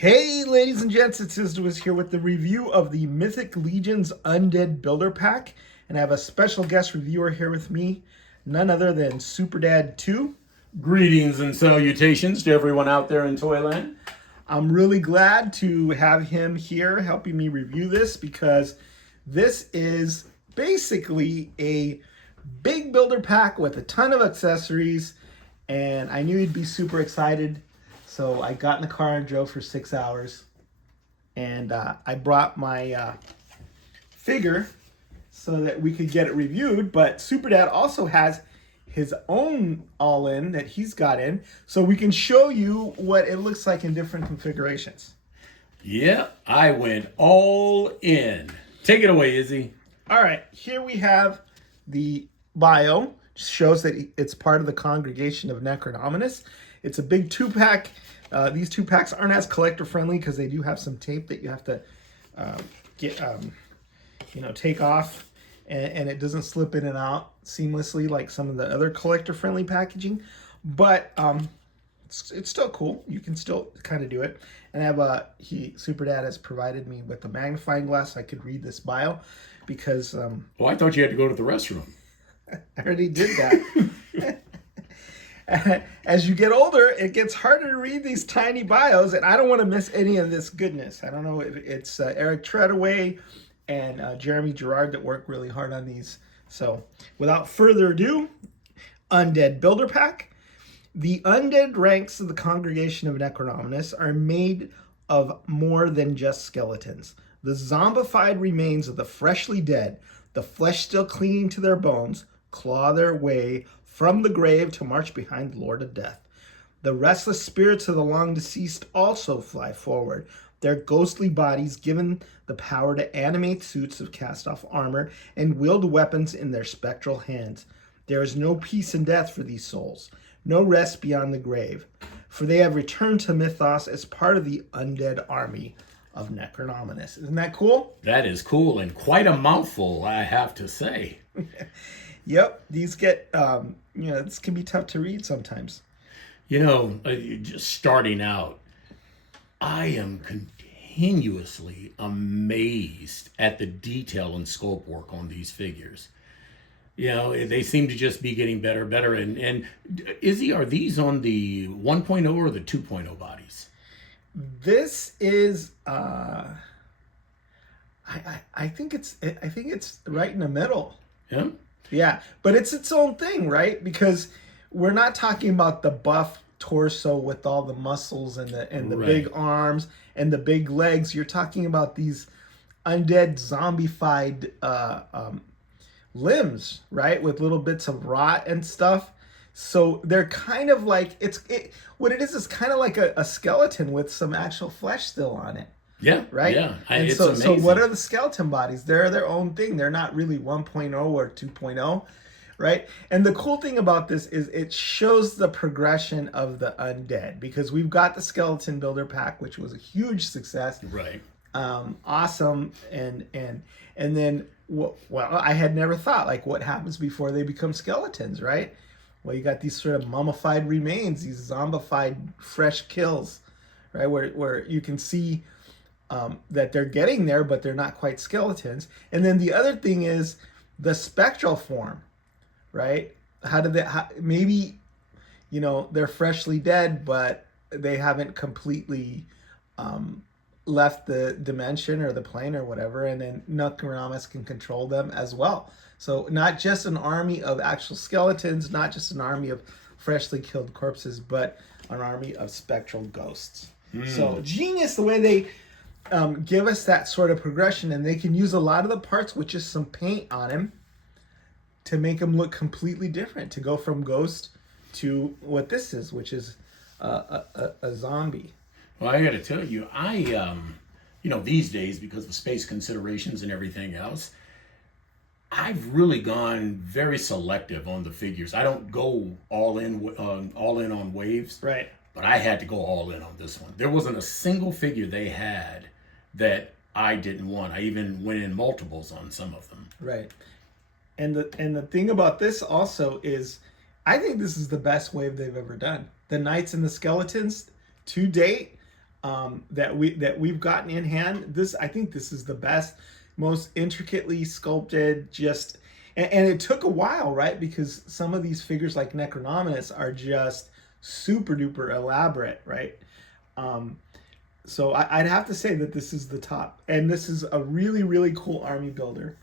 Hey, ladies and gents, it's Sizdwis here with the review of the Mythic Legion's Undead Builder Pack. And I have a special guest reviewer here with me, none other than Superdad 2. Greetings and salutations to everyone out there in Toyland. I'm really glad to have him here helping me review this because this is basically a big builder pack with a ton of accessories, and I knew he'd be super excited. So I got in the car and drove for 6 hours, and I brought my figure so that we could get it reviewed. But Superdad also has his own all-in that he's got in, so we can show you what it looks like in different configurations. Yeah, I went all in. Take it away, Izzy. All right, here we have the bio. Shows that it's part of the Congregation of Necronominus. It's a big two-pack. These two packs aren't as collector-friendly because they do have some tape that you have to take off, and it doesn't slip in and out seamlessly like some of the other collector-friendly packaging. But it's still cool. You can still kind of do it. And I have Superdad has provided me with a magnifying glass so I could read this bio because I thought you had to go to the restroom. I already did that. As you get older, it gets harder to read these tiny bios, and I don't want to miss any of this goodness. I don't know if it's Eric Treadaway and Jeremy Gerard that work really hard on these. So without further ado, Undead Builder Pack. The undead ranks of the Congregation of Necronominus are made of more than just skeletons. The zombified remains of the freshly dead, the flesh still clinging to their bones, claw their way from the grave to march behind the Lord of Death. The restless spirits of the long deceased also fly forward, their ghostly bodies given the power to animate suits of cast-off armor and wield weapons in their spectral hands. There is no peace in death for these souls, no rest beyond the grave, for they have returned to Mythos as part of the undead army of Necronominus. Isn't that cool? That is cool and quite a mouthful, I have to say. Yep, these get, this can be tough to read sometimes. Just starting out, I am continuously amazed at the detail and scope work on these figures. They seem to just be getting better and better. And Izzy, are these on the 1.0 or the 2.0 bodies? This is, I think it's right in the middle. Yeah. Yeah, but it's its own thing, right? Because we're not talking about the buff torso with all the muscles and the Right. big arms and the big legs. You're talking about these undead zombified limbs, right? With little bits of rot and stuff. So they're kind of like what it is kind of like a skeleton with some actual flesh still on it. Yeah. Right? Yeah. And It's so amazing. what are the skeleton bodies? They're their own thing. They're not really 1.0 or 2.0, right? And the cool thing about this is it shows the progression of the undead, because we've got the skeleton builder pack, which was a huge success. Right. Awesome. And then I had never thought, like, what happens before they become skeletons, right? Well, you got these sort of mummified remains, these zombified fresh kills, right? Where you can see that they're getting there, but they're not quite skeletons. And then the other thing is the spectral form, right? Maybe, they're freshly dead, but they haven't completely left the dimension or the plane or whatever, and then Necronominus can control them as well. So not just an army of actual skeletons, not just an army of freshly killed corpses, but an army of spectral ghosts. So genius the way they give us that sort of progression, and they can use a lot of the parts with just some paint on him to make him look completely different, to go from ghost to what this is, which is a zombie. Well, I got to tell you, these days, because of space considerations and everything else, I've really gone very selective on the figures. I don't go all in on waves. Right. But I had to go all in on this one. There wasn't a single figure they had that I didn't want. I even went in multiples on some of them. Right. And the thing about this also is, I think this is the best wave they've ever done. The Knights and the Skeletons, to date, that we've gotten in hand. I think this is the best, most intricately sculpted. And it took a while, right? Because some of these figures like Necronominus are just super duper elaborate, right? So I'd have to say that this is the top, and this is a really, really cool army builder.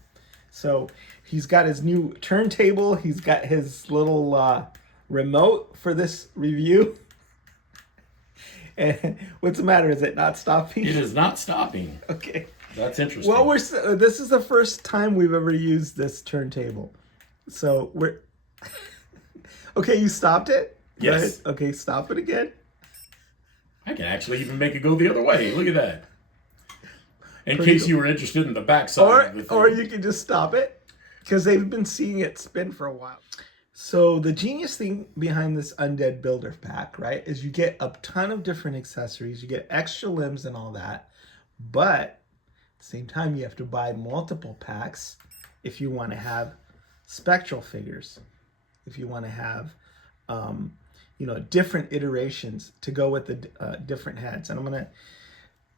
So he's got his new turntable. He's got his little remote for this review. And what's the matter? Is it not stopping? It is not stopping. Okay. That's interesting. Well, this is the first time we've ever used this turntable. So we're... Okay, you stopped it? Yes. Right? Okay, stop it again. I can actually even make it go the other way. Look at that. In case you were interested in the backside of the thing. Or you can just stop it, because they've been seeing it spin for a while. So the genius thing behind this Undead Builder pack, right, is you get a ton of different accessories. You get extra limbs and all that. But at the same time, you have to buy multiple packs if you want to have spectral figures. If you want to have, different iterations to go with the different heads. And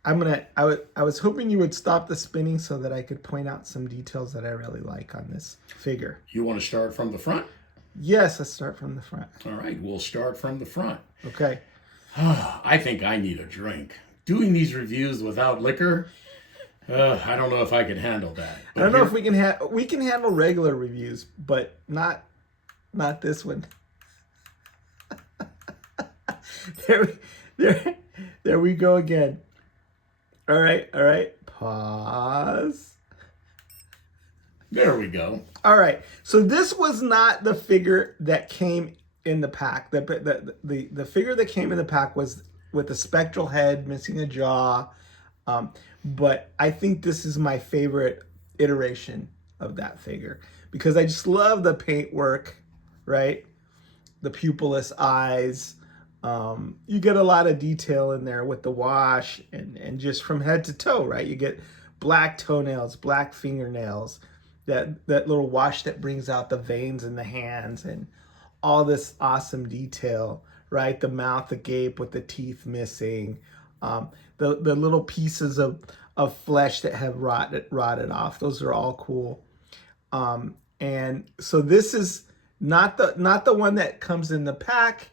I was hoping you would stop the spinning so that I could point out some details that I really like on this figure. You want to start from the front? Yes, let's start from the front. All right, we'll start from the front. Okay. I think I need a drink. Doing these reviews without liquor, I don't know if I could handle that. I don't know if we can handle regular reviews, but not this one. There we go again. All right. Pause. There we go. All right. So this was not the figure that came in the pack. The figure that came in the pack was with a spectral head, missing a jaw. But I think this is my favorite iteration of that figure because I just love the paintwork, right? The pupilless eyes. You get a lot of detail in there with the wash and just from head to toe, right? You get black toenails, black fingernails, that little wash that brings out the veins in the hands and all this awesome detail, right? The mouth agape with the teeth missing, the little pieces of flesh that have rotted off. Those are all cool. And so this is not the one that comes in the pack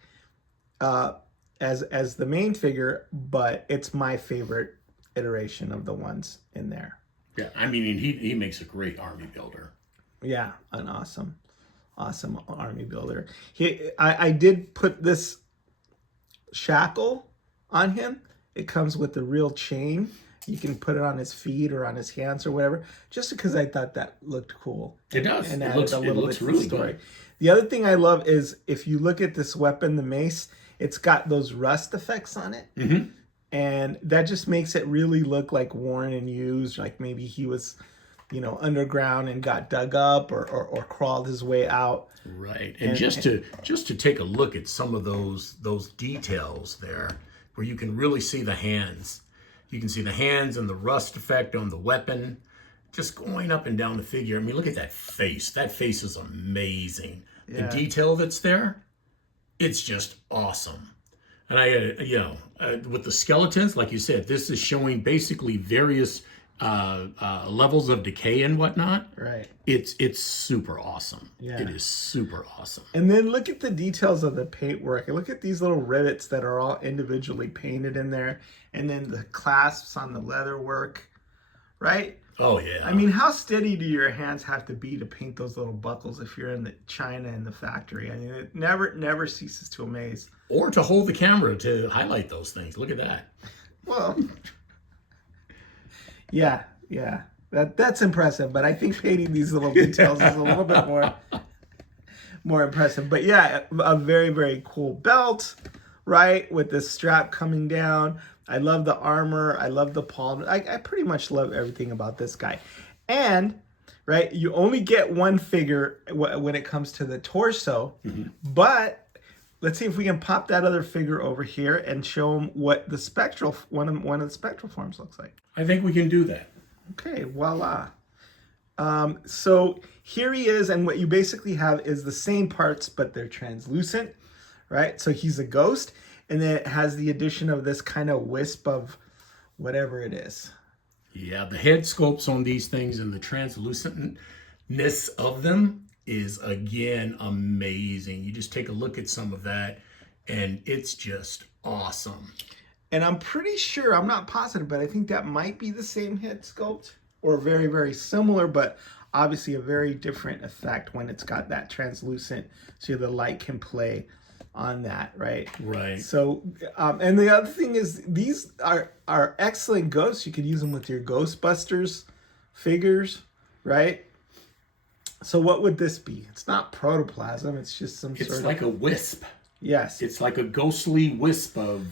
as the main figure, but it's my favorite iteration of the ones in there. Yeah, I mean, he makes a great army builder. Yeah, an awesome army builder. I did put this shackle on him. It comes with the real chain. You can put it on his feet or on his hands or whatever, just because I thought that looked cool. It does. And it looks really good. The other thing I love is if you look at this weapon, the mace, it's got those rust effects on it. Mm-hmm. And that just makes it really look like worn and used, like maybe he was, underground and got dug up or crawled his way out. Right. And just to take a look at some of those details there, where you can really see the hands. You can see the hands and the rust effect on the weapon, just going up and down the figure. I mean, look at that face. That face is amazing. Yeah. The detail that's there, it's just awesome. And with the skeletons, like you said, this is showing basically various levels of decay and whatnot. Right. It's super awesome. Yeah. It is super awesome. And then look at the details of the paintwork. Look at these little rivets that are all individually painted in there. And then the clasps on the leather work. Right? Oh, yeah. I mean, how steady do your hands have to be to paint those little buckles if you're in China in the factory? I mean, it never ceases to amaze. Or to hold the camera to highlight those things. Look at that. Well, yeah. That's impressive. But I think painting these little details is a little bit more impressive. But yeah, a very, very cool belt, right? With the strap coming down. I love the armor. I love the palm. I pretty much love everything about this guy. And, right, you only get one figure when it comes to the torso. Mm-hmm. But let's see if we can pop that other figure over here and show them what the spectral one of the spectral forms looks like. I think we can do that. Okay, voila. So here he is, and what you basically have is the same parts, but they're translucent, right? So he's a ghost. And then it has the addition of this kind of wisp of whatever it is. Yeah, the head sculpts on these things and the translucentness of them is, again, amazing. You just take a look at some of that, and it's just awesome. And I'm pretty sure, I'm not positive, but I think that might be the same head sculpt, or very, very similar, but obviously a very different effect when it's got that translucent, so the light can play on that, right? Right. So, and the other thing is, these are excellent ghosts. You could use them with your Ghostbusters figures, right? So what would this be? It's not protoplasm. It's just some It's sort like of... a wisp. Yes. It's like a ghostly wisp of,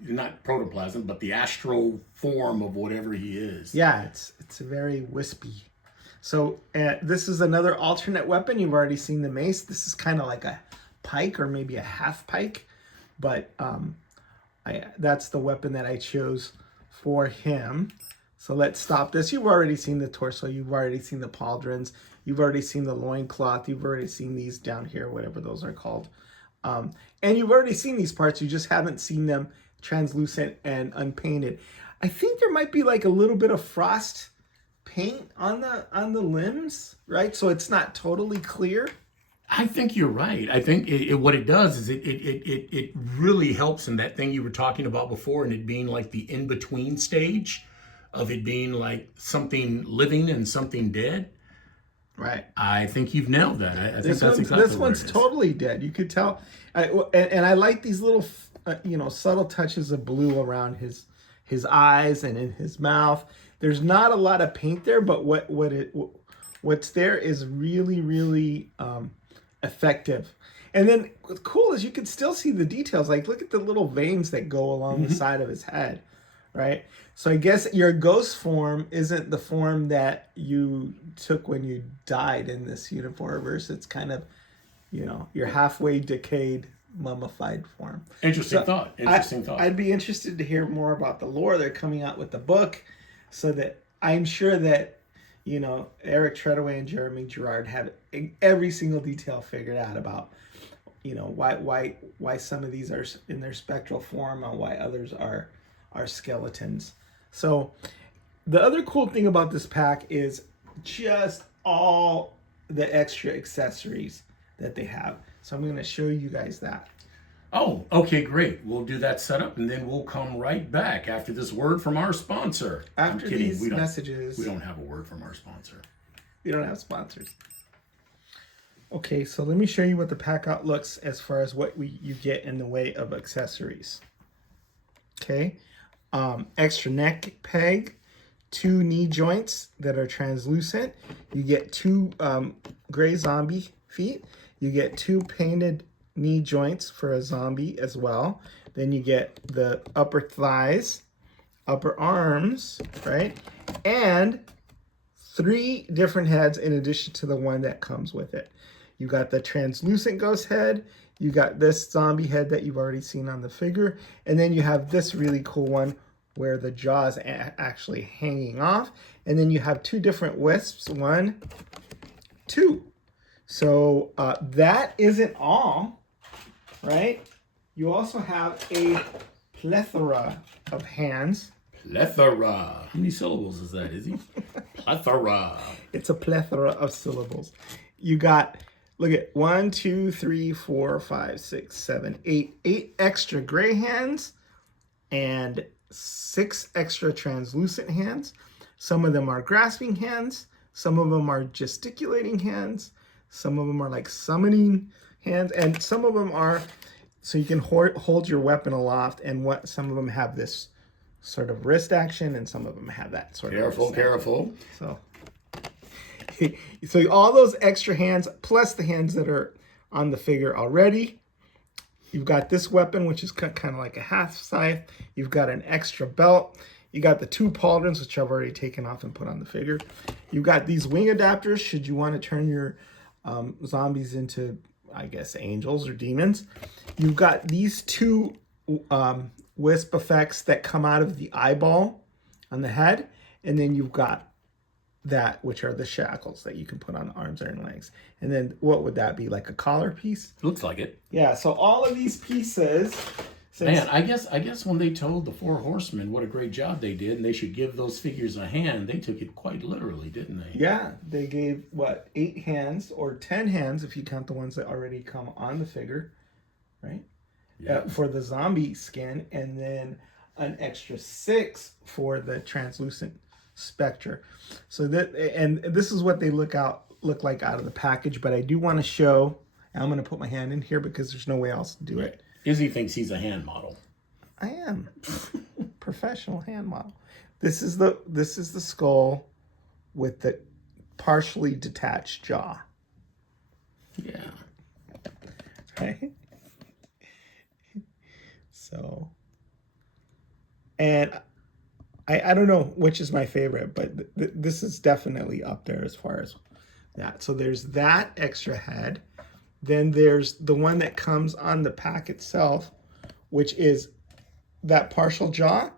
not protoplasm, but the astral form of whatever he is. Yeah, it's very wispy. So this is another alternate weapon. You've already seen the mace. This is kind of like a pike or maybe a half pike, but that's the weapon that I chose for him. So let's stop this. You've already seen the torso. You've already seen the pauldrons. You've already seen the loincloth. You've already seen these down here, whatever those are called. And you've already seen these parts. You just haven't seen them translucent and unpainted. I think there might be like a little bit of frost paint on the limbs, right? So it's not totally clear. I think you're right. I think what it does is it really helps in that thing you were talking about before, and it being like the in-between stage of it being like something living and something dead. Right. I think you've nailed that. I think that's exactly this one's totally dead. You could tell. And I like these little, subtle touches of blue around his eyes and in his mouth. There's not a lot of paint there, but what's there is really, really effective. And then what's cool is you can still see the details. Like, look at the little veins that go along the side of his head, right? So I guess your ghost form isn't the form that you took when you died in this universe. It's kind of, your halfway decayed, mummified form. Interesting thought. I'd be interested to hear more about the lore. They're coming out with the book, so that I'm sure that, Eric Treadaway and Jeremy Gerard have every single detail figured out about, why some of these are in their spectral form and why others are skeletons. So the other cool thing about this pack is just all the extra accessories that they have. So I'm going to show you guys that. Oh, okay, great. We'll do that setup, and then we'll come right back after this word from our sponsor. After these messages. We don't have a word from our sponsor. We don't have sponsors. Okay, so let me show you what the pack out looks as far as what you get in the way of accessories. Okay. Extra neck peg, 2 knee joints that are translucent. You get 2 gray zombie feet. You get 2 painted knee joints for a zombie as well. Then you get the upper thighs, upper arms, right? And 3 different heads in addition to the one that comes with it. You got the translucent ghost head. You got this zombie head that you've already seen on the figure. And then you have this really cool one where the jaw is actually hanging off. And then you have 2 different wisps. 1, 2. So that isn't all, right? You also have a plethora of hands. Plethora. How many syllables is that, Izzy? Plethora. It's a plethora of syllables. You got... Look at 1, 2, 3, 4, 5, 6, 7, 8. 8 extra gray hands and 6 extra translucent hands. Some of them are grasping hands. Some of them are gesticulating hands. Some of them are like summoning hands. And some of them are so you can hold your weapon aloft. And some of them have this sort of wrist action, and some of them have that sort of wrist Careful. So all those extra hands, plus the hands that are on the figure already. You've got this weapon, which is kind of like a half scythe. You've got an extra belt. You got the 2 pauldrons, which I've already taken off and put on the figure. You've got these wing adapters, should you want to turn your zombies into, I guess, angels or demons. You've got these 2 wisp effects that come out of the eyeball on the head. And then you've got that, which are the shackles that you can put on arms and legs. And then what would that be, like a collar piece? Looks like it. Yeah, so all of these pieces. Man, I guess when they told the Four Horsemen what a great job they did and they should give those figures a hand, they took it quite literally, didn't they? Yeah, they gave, 8 hands or 10 hands if you count the ones that already come on the figure, right? Yeah. For the zombie skin, and then an extra 6 for the translucent spectre. So this is what they look like out of the package. But I do want to show. And I'm going to put my hand in here because there's no way else to do it. Izzy thinks he's a hand model. I am professional hand model. This is the skull with the partially detached jaw. Yeah. Right. So, and I don't know which is my favorite, but this is definitely up there as far as that. So there's that extra head. Then there's the one that comes on the pack itself, which is that partial jaw.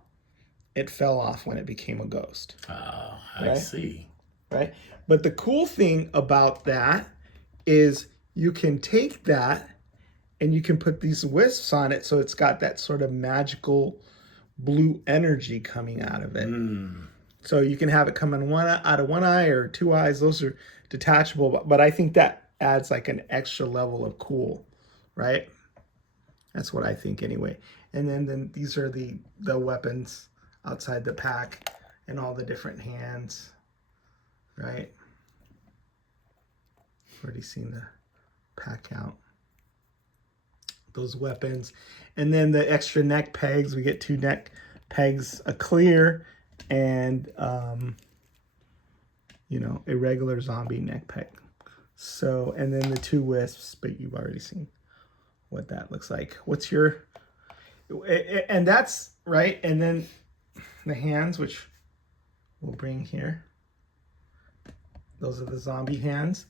It fell off when it became a ghost. Oh, I see. Right? But the cool thing about that is you can take that and you can put these wisps on it, so it's got that sort of magical blue energy coming out of it. So you can have it come in out of one eye or 2 eyes. Those are detachable, but I think that adds like an extra level of cool, right? That's what I think anyway. And then these are the weapons outside the pack and all the different hands, right? Already seen the pack out. Those weapons. And then the extra neck pegs. We get 2 neck pegs, a clear and a regular zombie neck peg. So, and then the 2 wisps, but you've already seen what that looks like. What's your, and that's right. And then the hands, which we'll bring here. Those are the zombie hands.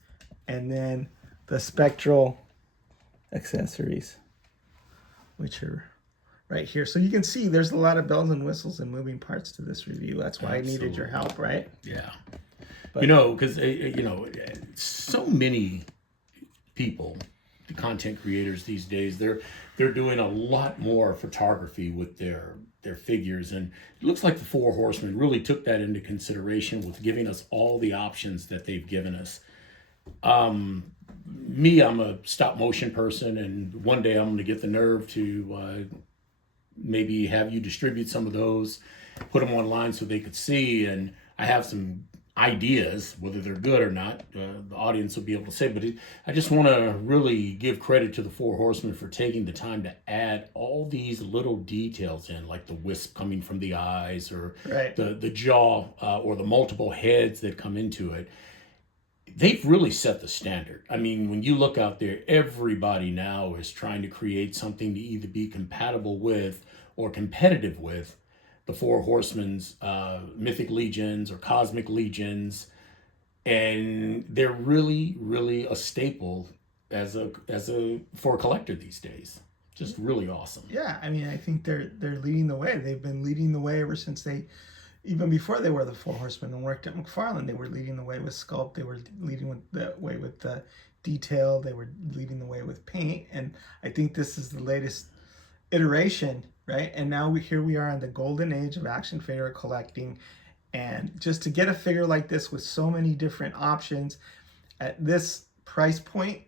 And then the spectral accessories, which are right here. So you can see there's a lot of bells and whistles and moving parts to this review. That's why I needed your help, right? Yeah. But, because, so many people, the content creators these days, they're doing a lot more photography with their figures. And it looks like the Four Horsemen really took that into consideration with giving us all the options that they've given us. Me, I'm a stop motion person, and one day I'm going to get the nerve to maybe have you distribute some of those, put them online so they could see. And I have some ideas, whether they're good or not, the audience will be able to say. But I just want to really give credit to the Four Horsemen for taking the time to add all these little details in, like the wisp coming from the eyes, or the jaw, or the multiple heads that come into it. They've really set the standard. I mean, when you look out there, everybody now is trying to create something to either be compatible with or competitive with the Four Horsemen's Mythic Legions or Cosmic Legions. And they're really, really a staple for a collector these days. Just really awesome. Yeah, I mean, I think they're leading the way. They've been leading the way ever since even before they were the Four Horsemen and worked at McFarlane. They were leading the way with sculpt. They were leading the way with the detail. They were leading the way with paint. And I think this is the latest iteration, right? And now here we are in the golden age of action figure collecting. And just to get a figure like this with so many different options at this price point,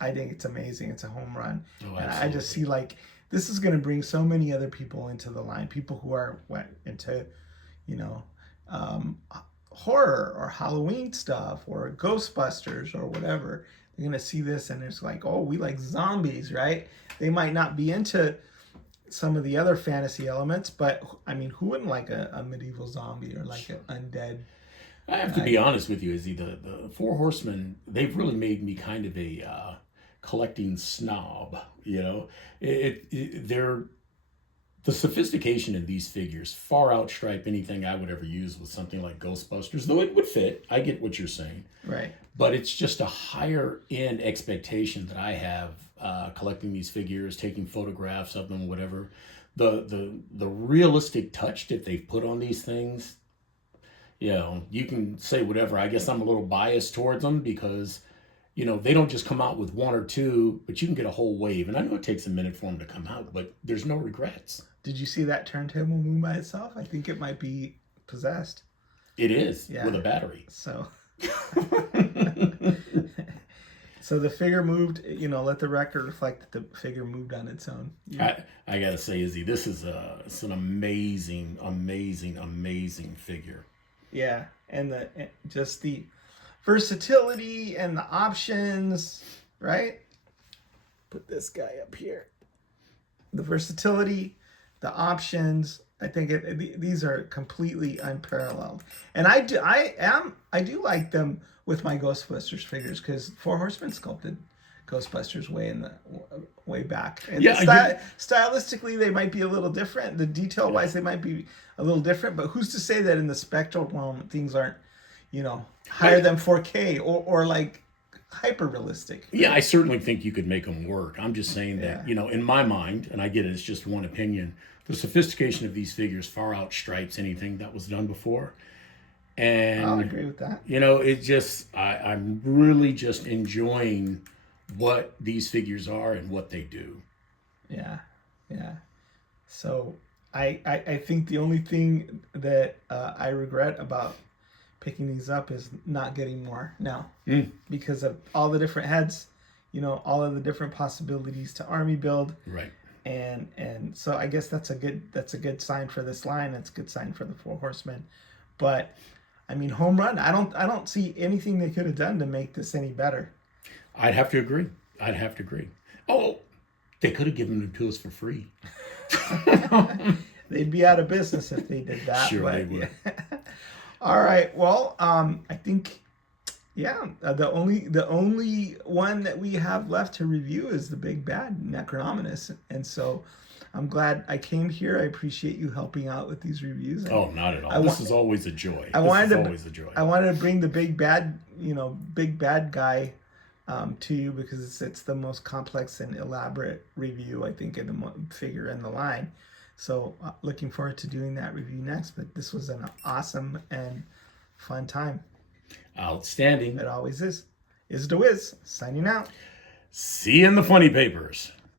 I think it's amazing. It's a home run. Oh, and I just see this is going to bring so many other people into the line. People who are into, horror or Halloween stuff or Ghostbusters or whatever. They're going to see this and it's like, oh, we like zombies, right? They might not be into some of the other fantasy elements, but I mean, who wouldn't like a medieval zombie or like an undead? I have to be honest with you, Izzy. The Four Horsemen, they've really made me kind of a collecting snob. The sophistication in these figures far outstripe anything I would ever use with something like Ghostbusters, though it would fit. I get what you're saying. Right. But it's just a higher end expectation that I have collecting these figures, taking photographs of them, whatever. The realistic touch that they've put on these things, You can say whatever. I guess I'm a little biased towards them because, they don't just come out with one or two, but you can get a whole wave. And I know it takes a minute for them to come out, but there's no regrets. Did you see that turntable move by itself? I think it might be possessed. It is, with a battery. So, so the figure moved. Let the record reflect that the figure moved on its own. I gotta say, Izzy, this is it's an amazing, amazing, amazing figure. Yeah, and just the versatility and the options, right? Put this guy up here. The versatility, the options. I think these are completely unparalleled, and I do like them with my Ghostbusters figures because Four Horsemen sculpted Ghostbusters way back, and stylistically they might be a little different. The detail wise they might be a little different, but who's to say that in the spectral realm things aren't, higher than 4K or like hyper realistic? Yeah, I certainly think you could make them work. I'm just saying that, in my mind, and I get it, it's just one opinion, the sophistication of these figures far outstripes anything that was done before. And I'll agree with that. It just, I'm really just enjoying what these figures are and what they do. Yeah. So I think the only thing that I regret about picking these up is not getting more now because of all the different heads, all of the different possibilities to army build. Right. And so I guess that's a good sign for this line. That's a good sign for the Four Horsemen. But I mean, home run. I don't see anything they could have done to make this any better. I'd have to agree. Oh, they could have given them to us for free. They'd be out of business if they did that. Sure, they would. Yeah. All right. Well, I think, the only one that we have left to review is the big bad Necronominus, and so I'm glad I came here. I appreciate you helping out with these reviews. Oh, not at all. This is always a joy. I wanted to bring the big bad guy to you because it's the most complex and elaborate review I think in the figure in the line. So looking forward to doing that review next. But this was an awesome and fun time. Outstanding. It always is. Is the Wiz signing out. See you in the funny papers.